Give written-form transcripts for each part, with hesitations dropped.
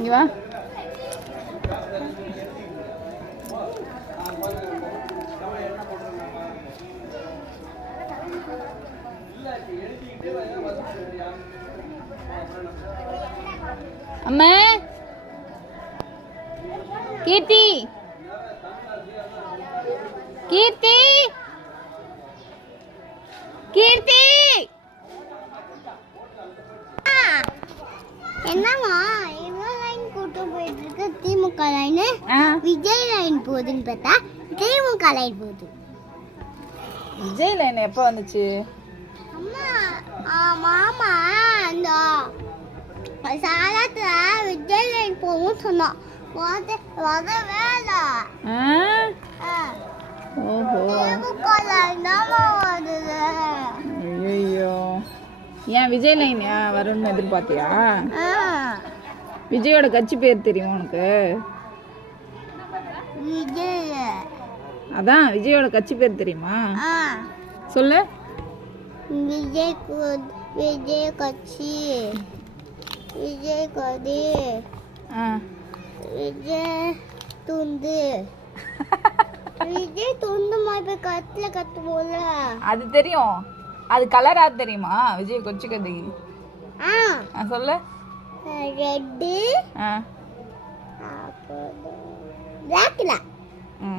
இங்க வா. அம்மா கீர்த்தி, கீர்த்தி, கீர்த்தி. என்னம்மா இவ்வளோ லைன் கூட்டு போயிட்டு இருக்கு? திமுக லைனு விஜய் லைன் போகுதுன்னு பார்த்தா திமுக லைன் போகுது. விஜய் லைன் எப்போ வந்துச்சு? அம்மா மாமா அந்த சாலத்துல விஜய் லைன் போகும் சொன்னான். வரவே இல்லை. ஓஹோ, திமுக லைன் தான் வருது. ஐயோ, ஏன் விஜய் லைன் வரும்னு எதிர்பார்த்தியா? விஜயோட கட்சி பேர் தெரியும் உனக்கு? விஜய். அதான் விஜயோட கட்சி பேர் தெரியுமா? சொல்லு. விஜய் விஜய் கட்சி, விஜய் கொடி, விஜய் துண்டு. விஜய் துண்டு மாதிரி கத்துல கத்து போல. அது தெரியும். அது கலரா தெரியுமா விஜய் கொச்சி கதை? சொல்லு. ரெட்டு பிளாக் இல்ல,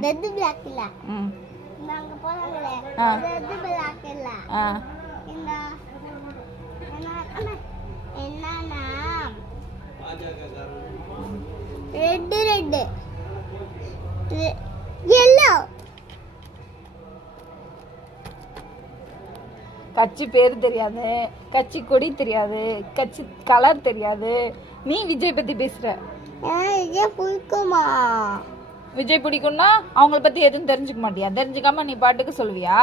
ரெட் பிளாக் இல்ல. நாங்க போறாங்களே ரெட் பிளாக் இல்ல. இந்த என்னன்னா ரெட் ரெட் yellow. கட்சி பேர் தெரியாது, கட்சி கொடி தெரியாது, கட்சி கலர் தெரியாது. நீ விஜய் பத்தி பேசுற. விஜய் பிடிக்குமா? விஜய் பிடிக்கும்னா அவங்கள பத்தி எதுவும் தெரிஞ்சுக்க மாட்டியா? தெரிஞ்சுக்காம நீ பாட்டுக்கு சொல்லுவியா?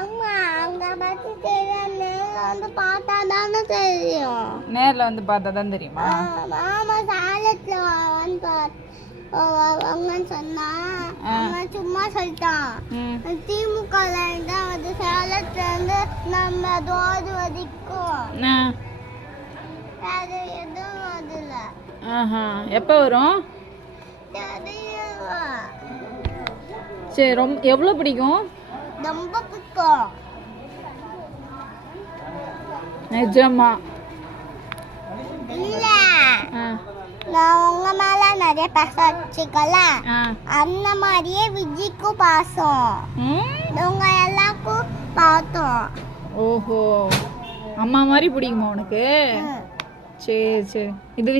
அம்மா அவங்க பத்தி தெரியும், நேர்ல வந்து பார்த்தா தானே தெரியும். நேர்ல வந்து பார்த்தா தான் தெரியுமா? மாமா சாலத்துல வந்து அவங்கன்னு சொன்னா சும்மா சொல்லிட்டான். திமுக தான் வந்து சேலத்துல இருந்து நம்ம தோது வதிக்கும். அது எதுவும் அதுல எப்ப வரும்? சரி, ரொம்ப எவ்வளவு பிடிக்கும்? ரொம்ப பிடிக்கும். நிஜமா? இல்ல, நான் உங்க மேல நிறைய பாசம் வச்சுக்கல, அந்த மாதிரியே விஜய்க்கும் பாசம். உங்க எல்லாருக்கும் பார்த்தோம். ஓஹோ, அம்மா மாதிரி பிடிக்குமா உனக்கு? சரி சரி. இது விஜய்